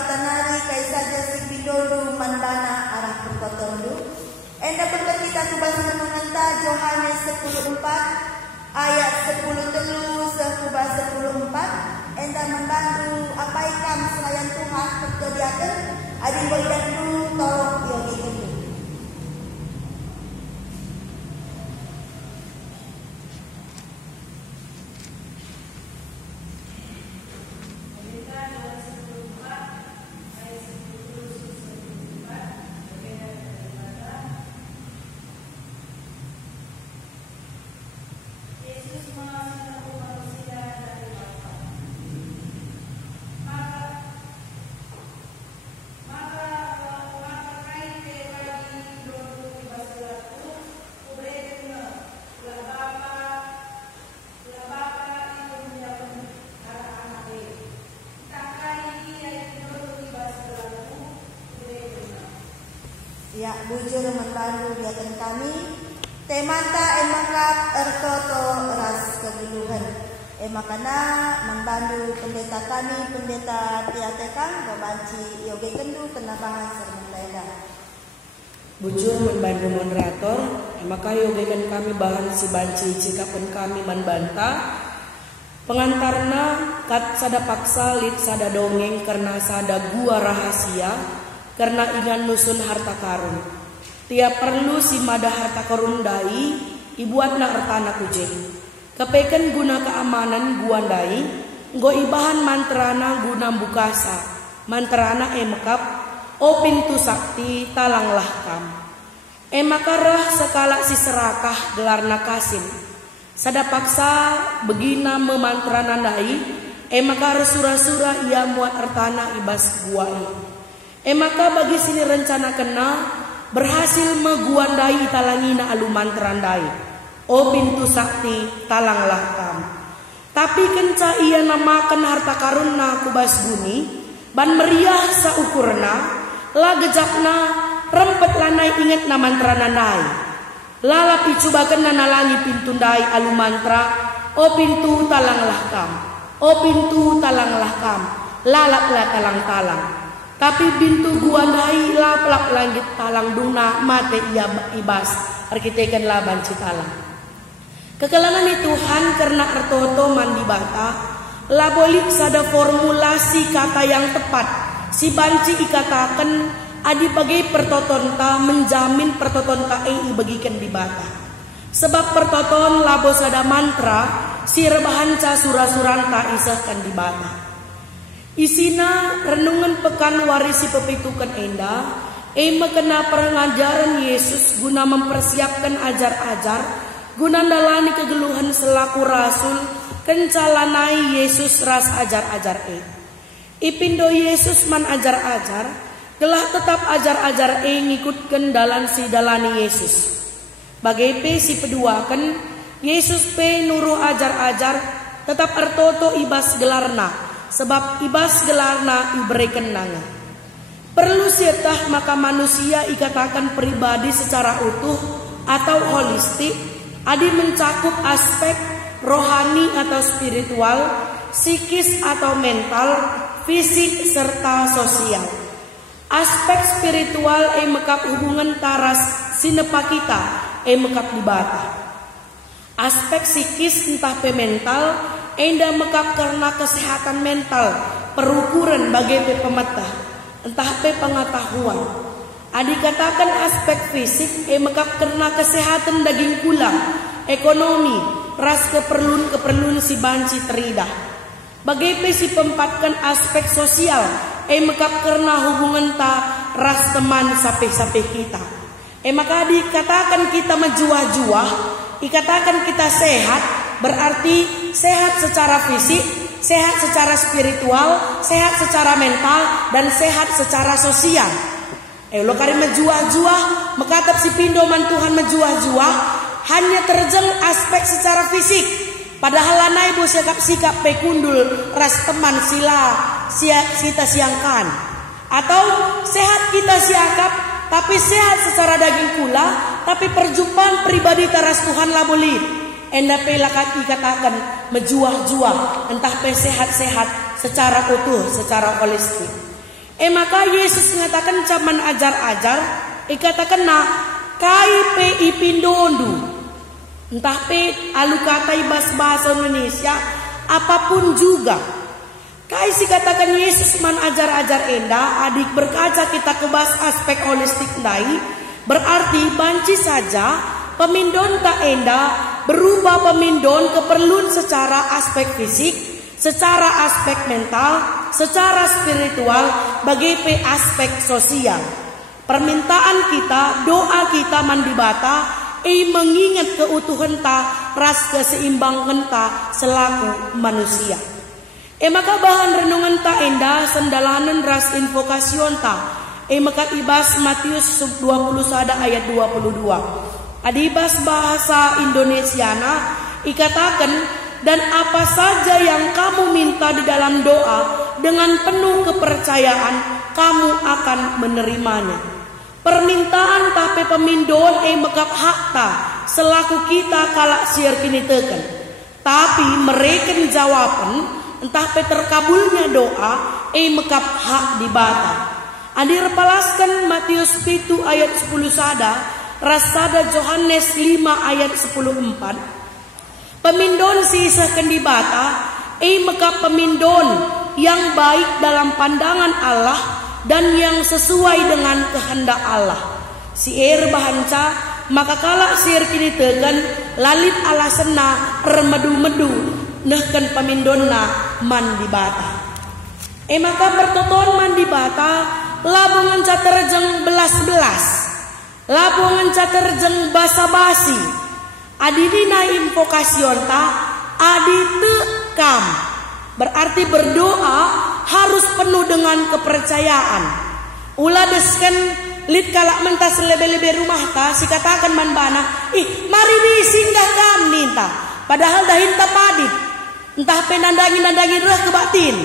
patanari kay saja si Bidodo mandana arah perkotondu. Enda kita kubasa menganta Yohanes 10:4 ayat 10:3 sekuba 10:4. Enda mendandu apaikan selayan Tuhan pertodiakan adi boydandu tolong yogi ini. Ya, bujur membantu biarkan kami. Temata emakap ertoto ras keduluhan. Emakana membantu pendeta kami, pendeta tiatekan, babanci yoge kendu kena bahas sermenda. Bujur membantu moderator, maka yogekan kami bahan si banci cikapan kami membanta. Pengantarna kat sada paksa lit sada dongeng karena sada gua rahasia. Karena ingan nusun harta karun, tiap perlu si mada harta karun dai, ibuatna ertana kujeng. Kepeken guna keamanan gua dai, go ibahan mantrana guna bukasa, mantrana emekap, o pintu sakti talanglah kam. Emakarah sekala si serakah gelarna kasim. Sada paksa begina memantrana dai, emakar sura-sura ia muat ertana ibas guai. Maka bagi sini rencana kena berhasil meguandai talangina aluman terandai. O pintu sakti talanglah kam. Tapi kenca ia namakan harta karunna kubas guni, ban meriah saukurna, la gejapna rempet lanai inget na mantra nanai. Lala picubakan nanalangi pintu dai alumantra. O pintu talanglah kam. O pintu talanglah kam. Lalaklah talang-talang. Tapi bintu guandai laplak langit talang duna mate ia ibas arkitekan laban citalang. Kekelangan Tuhan karena artoto mandi bata labolik sada formulasi kata yang tepat si banci ikatakan adi bagai pertotonta menjamin pertotonta bagikan di bata. Sebab pertoton labo sada mantra si rebahanca sura-suranta isahkan di bata. Isina renungan pekan warisi pepitukan enda mekena pengajaran Yesus guna mempersiapkan ajar-ajar guna dalani kegeluhan selaku rasul kencalanai Yesus ras ajar-ajar ipindo Yesus man ajar-ajar telah tetap ajar-ajar ngikutkan dalan si dalani Yesus bagai si peduakan Yesus nuruh ajar-ajar tetap ertoto ibas gelarna sebab ibas gelarna iberikan nanga. Perlu sietah maka manusia ikatakan pribadi secara utuh atau holistik, adi mencakup aspek rohani atau spiritual, psikis atau mental, fisik serta sosial. Aspek spiritual mekap hubungan taras sinepa kita mekap di bata. Aspek psikis entah mental enda mekap karena kesehatan mental, perukuran bagai pemetah, entah pengetahuan. Adi katakan aspek fisik mekap karena kesehatan daging kulang, ekonomi, ras keperluan si banci teridah. Bagai si pempatkan aspek sosial mekap karena hubungan ta ras teman sampai kita. Maka dikatakan kita menjuah-juah, dikatakan kita sehat, berarti sehat secara fisik, sehat secara spiritual, sehat secara mental, dan sehat secara sosial. Lo kari menjuah-juah, mekatap si pindoman Tuhan menjuah-juah, hanya terjeng aspek secara fisik. Padahal lanai bu sikap pekundul ras teman sila kita siangkan. Atau sehat kita siakap, tapi sehat secara daging kula, tapi perjumpaan pribadi taras Tuhan labolit. Enda pelakat dikatakan menjuah-juah, entah sehat-sehat secara utuh, secara holistik. Maka Yesus mengatakan caman ajar-ajar, ikatakan na kai pe ipindondu. Entah pe alu katai bahasa Indonesia apapun juga. Kai si katakan Yesus man ajar-ajar enda, adik berkaca kita ke bahas aspek holistik dai, berarti banci saja pemindon tak enda berubah pemindon keperluan secara aspek fisik, secara aspek mental, secara spiritual, bagi pe aspek sosial. Permintaan kita, doa kita mandibata, mengingat keutuhan ta, ras keseimbangan ta selaku manusia. Maka bahan renungan ta enda sendalanan ras invokasion ta. Maka ibas Matius 21 ayat 22. Adibas bahasa Indonesiana ikatakan, dan apa saja yang kamu minta di dalam doa dengan penuh kepercayaan kamu akan menerimanya. Permintaan tapi pemindon mekap hakta selaku kita kalak siar kini teken. Tapi mereka jawaban entah pe terkabulnya doa mekap hak dibata. Adir palaskan Matius 7 ayat 10 sada, rasada Yohanes 5 ayat 10:4. Pemindon sisa kendibata mekap pemindon yang baik dalam pandangan Allah dan yang sesuai dengan kehendak Allah. Si bahanca maka kalak siar kini tegan lalit alasena remedu-medu nehken pemindonna mandibata. Maka pertoton mandibata labungan caterjeng belas-belas, labungan caterjeng basa-basi. Adidina invokasion ta adi tekam, berarti berdoa harus penuh dengan kepercayaan. Ulah desken lid kalak mentas lebe-lebe rumah ta si katakan manbana, mari di singgah kam ninta, padahal dahin ta padit, entah pe nandangi reh kebatin,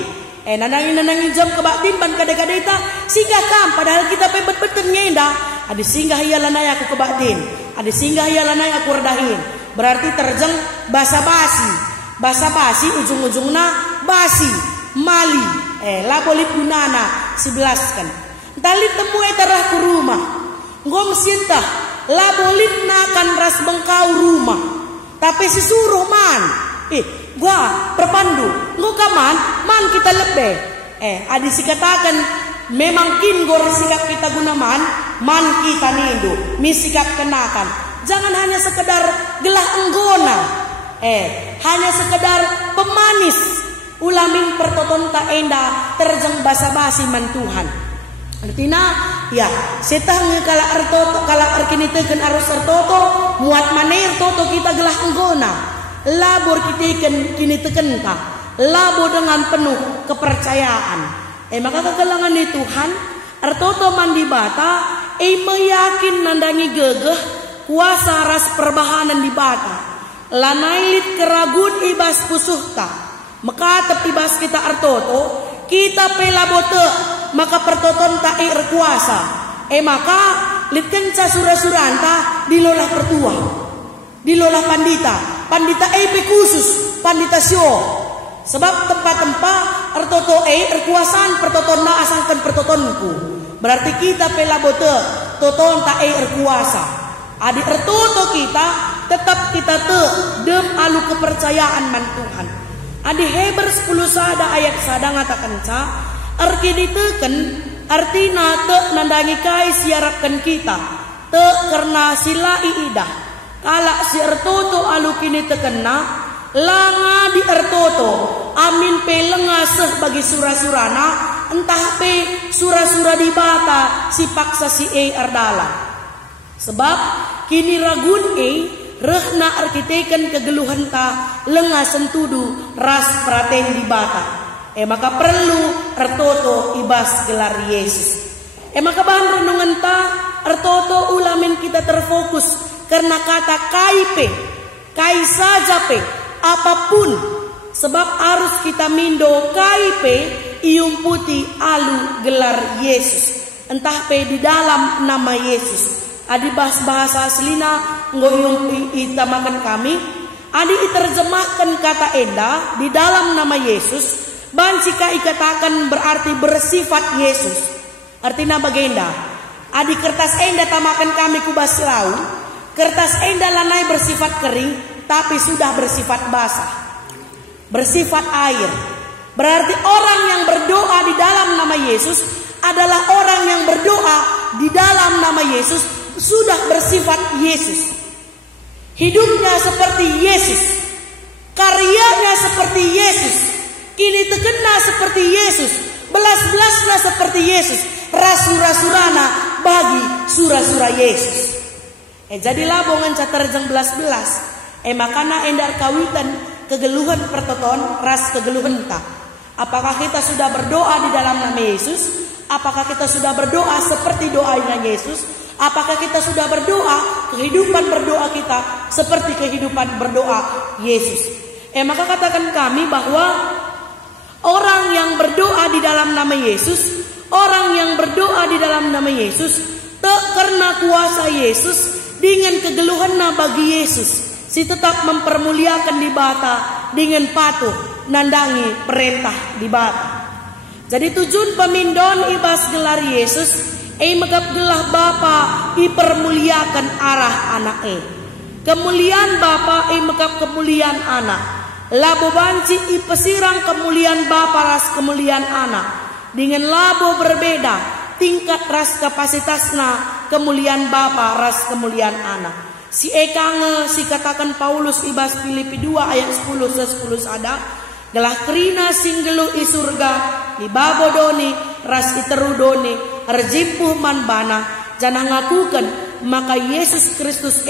nandangi jam kebatin ban kade-kade ta singgah kam, padahal kita pe bet-beten nyenda, adi singgah ialanay aku kebatin, adi singgah ialanay aku redahin. Berarti terjeng basa-basi ujung-ujungna basi mali labolit gunana 11 kan. Dalit temu etarah ku rumah ngom sinta labolit nakan ras bengkau rumah tapi sisuruh man gua perpandu ngokaman man kita lebe adi sikatakan memang kin gor sikap kita gunaman man kita nindu misikap kenakan. Jangan hanya sekedar gelah enggona, hanya sekedar pemanis. Ulamin pertoton ta enda terjeng basa-basi man Tuhan. Artinya, ya, setang kala artoto kala arkini teken arus artoto muat maner toto kita gelah enggona. Labor kita kini teken ta, labor dengan penuh kepercayaan. Maka kegelangan di Tuhan, artoto mandibata, meyakin nandangi gegeh. Kuasa ras perbahanan di bata lanailit keragun ibas pusuhta maka ibas kita artoto kita pelabote maka pertoton ta kuasa maka lit kenca sura-suranta dilolah pertua dilolah pandita khusus pandita sio sebab tempat-tempat artoto kuasaan pertoton na asangkan pertotonku berarti kita pelabote toton ta kuasa. Adi ertoto kita tetap kita dem alu kepercayaan man Tuhan. Adi Heber 10 sada ayat sada ngatakan ca arkini teken artina te nandangi kai siarakan kita te karena silai idah kalak si ertoto alu kini tekena langa di ertoto amin pe lengaseh bagi sura-surana entah pe sura-sura di bata si paksa si ardala. Sebab kini ragun rehna arkiteken kegeluhan ta lengah sentudu ras praten di bata. Maka perlu ertoto ibas gelar Yesus. Maka bahan renungan ta ertoto ulamin kita terfokus karena kata kai saja pe apapun. Sebab harus kita mindo kai pe ium putih alu gelar Yesus. Entah pe di dalam nama Yesus. Adi bahasa aslina ngoyong itamakan kami. Adi terjemahkan kata enda di dalam nama Yesus. Banci kai katakan berarti bersifat Yesus. Artinya bagenda. Adi kertas enda tamakan kami kubas lau. Kertas enda lanai bersifat kering, tapi sudah bersifat basah. Bersifat air. Berarti orang yang berdoa di dalam nama Yesus adalah orang yang berdoa di dalam nama Yesus sudah bersifat Yesus. Hidupnya seperti Yesus. Karyanya seperti Yesus. Kini terkena seperti Yesus. Belas-belasnya seperti Yesus. Rasura-surana bagi sura-sura Yesus. Jadilah bongan caterjeng belas-belas. Makana endar kawitan kegeluhan pertoton ras kegeluhan tak. Apakah kita sudah berdoa di dalam nama Yesus? Apakah kita sudah berdoa seperti doanya Yesus? Apakah kita sudah berdoa, kehidupan berdoa kita seperti kehidupan berdoa Yesus? Maka katakan kami bahwa orang yang berdoa di dalam nama Yesus, orang yang berdoa di dalam nama Yesus, tak karena kuasa Yesus dengan kegeluhan bagi Yesus, si tetap mempermuliakan di bata dengan patuh nandangi perintah di bata. Jadi tujuan pemindon ibas gelar Yesus, megap gelah Bapa dipermuliakan arah anak kemuliaan Bapa megap kemuliaan anak. Labo banci ipesirang kemuliaan Bapa ras kemuliaan anak. Dengan labo berbeda tingkat ras kapasitasna kemuliaan Bapa ras kemuliaan anak. Si ekange si katakan Paulus ibas Filipi 2 ayat 10 ada. Gelah kerina singgelu i surga di babodoni ras iterudoni rejimpuh manbana janah ngakukan maka Yesus Kristus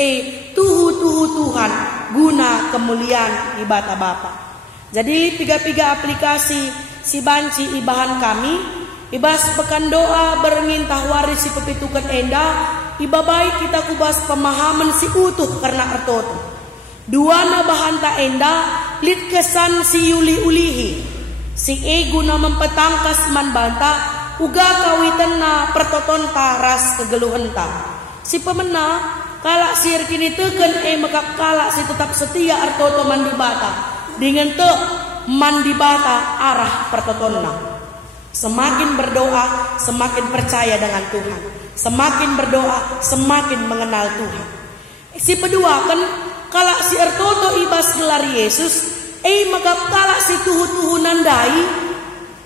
tuhu Tuhan guna kemuliaan ibata Bapa. Jadi tiga aplikasi si banci ibahan kami ibas pekan doa berngintah waris si pepitukan enda ibabai kita kubas pemahaman si utuh karena artoto. Dua na bahanta enda lit kesan si uli-ulihi si guna mempetangkas man banta uga kawitan na pertoton taras kegeluhan ta. Si pemena kalak sir kini teken maka kalak si tetap setia artoto mandibata dengan te mandibata arah pertotonna. Semakin berdoa semakin percaya dengan Tuhan. Semakin berdoa semakin mengenal Tuhan. Si pedua kan kalak si artoto ibas gelar Yesus maka kalak si tuhu nandai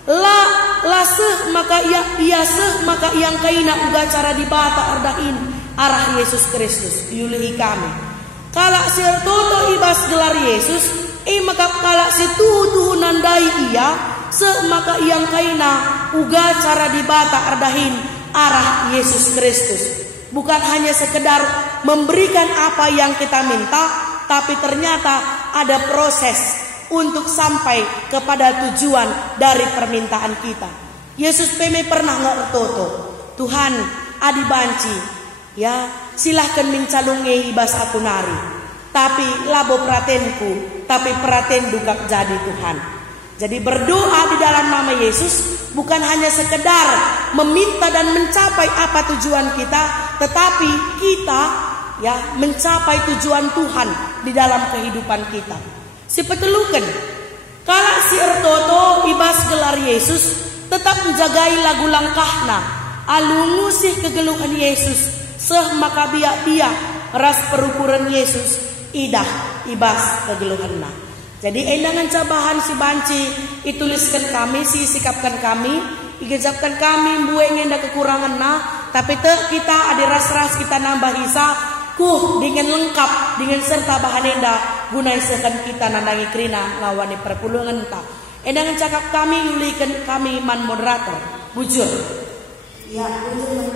la seh maka ia seh maka yang kaina uga cara dibata ardain arah Yesus Kristus yulihi kami. Kalak si toto ibas gelar Yesus maka kalak si tuhu nandai ia se maka yang kaina uga cara dibata ardahin arah Yesus Kristus. Bukan hanya sekedar memberikan apa yang kita minta, tapi ternyata ada proses untuk sampai kepada tujuan dari permintaan kita. Yesus peme pernah ngertoto Tuhan adi banci ya silahkan mencalungi ibas aku nari tapi labo pratenku tapi praten dukak jadi Tuhan. Jadi berdoa di dalam nama Yesus bukan hanya sekedar meminta dan mencapai apa tujuan kita, tetapi kita ya mencapai tujuan Tuhan di dalam kehidupan kita. Si petelukan kalau si ertoto ibas gelar Yesus tetap menjagai lagu langkahna alungu sih kegeluhan Yesus seh maka biak ras perukuran Yesus idah ibas kegeluhanna. Jadi endangan cabahan si banci ituliskan kami si sikapkan kami igejapkan kami bueng enda kekurangan tapi kita ada ras-ras kita nambah hisa dengan lengkap dengan serta bahan enda guna sekan kita nandangi krina ngawani perpulungan ta. Endangan cakap kami yulikan kami man moderator bujur. Ya, bujur